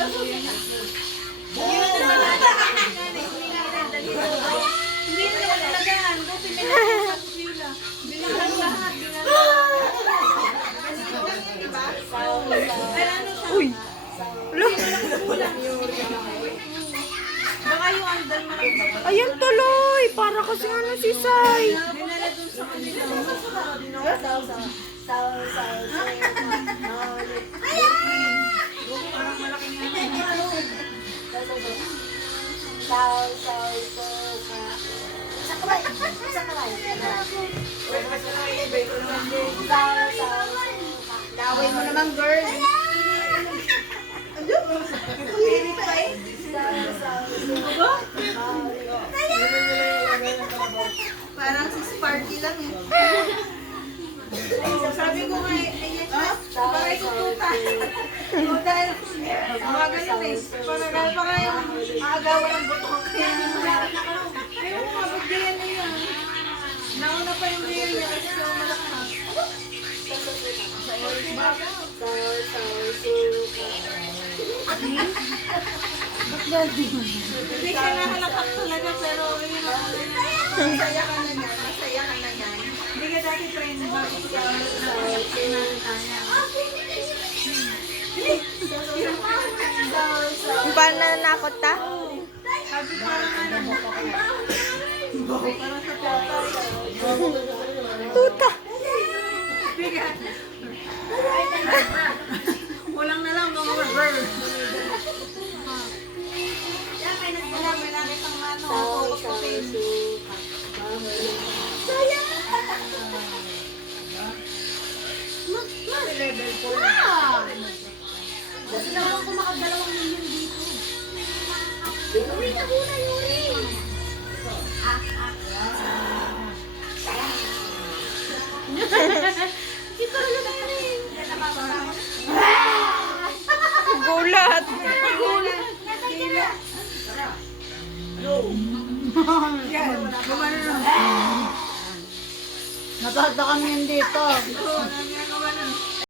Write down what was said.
Hindi na talagaan. Buti pinag-usap sila. Binahan lahat. Uy! Baka yung andal mo lang. Ayan tuloy! Para kasi ano si Sai. Dinala dun sa kanila. Parang malaking Laway mo naman, girl. Parang si Sparky lang eh. Sabi ko nga, ayan na. Parang itututan. O dahil, mga ganun eh. Parang pa kayo, maagawan ng butok. Ayaw ko mabagyan na yan. Nauna pa yung real niya kasi so malakas. Hindi ka nahalakak talaga pero yun ako na yan. Masaya ka na yan. Masaya ka na yan. Hindi ka dati friend ba? Paano nanakot ta? Sabi parang ano. Parang sa papa. Tuta! Bigat. Kulang na lang mga burger. Yan, may nagpala. May nakitang ano. Kukutin. Level 4. Kasi naman ako makadalawang milyon dito. Yuri na muna, Yuri. Ito rin na rin. Gulat! Natatakan yun dito. Oo,